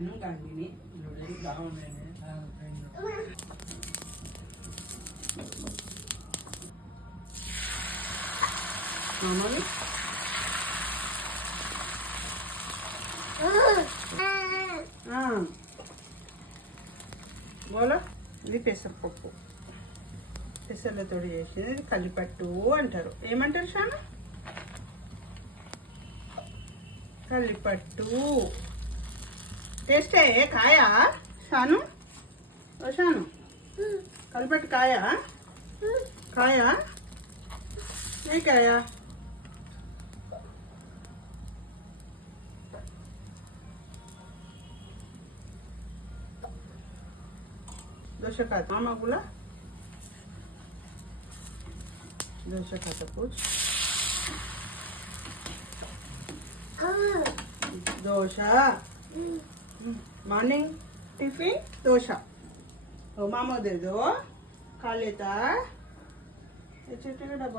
गांधी गाँव में मामूली बोलो ఇది పెసరపప్పు పెసర్లతో చేసేది ఇది కలిపట్టు అంటారు. ఏమంటారు షాను? కలిపట్టు. టేస్టే కాయా షాను? ఓ షాను కలిపట్టు కాయా? కాయా ఏ కాయా? दोशा खाता मामा बोला दोशा खाता कुछ दोशा मॉर्निंग टिफिन दोशा तो मामा दे दो खा लेता है। डब्बा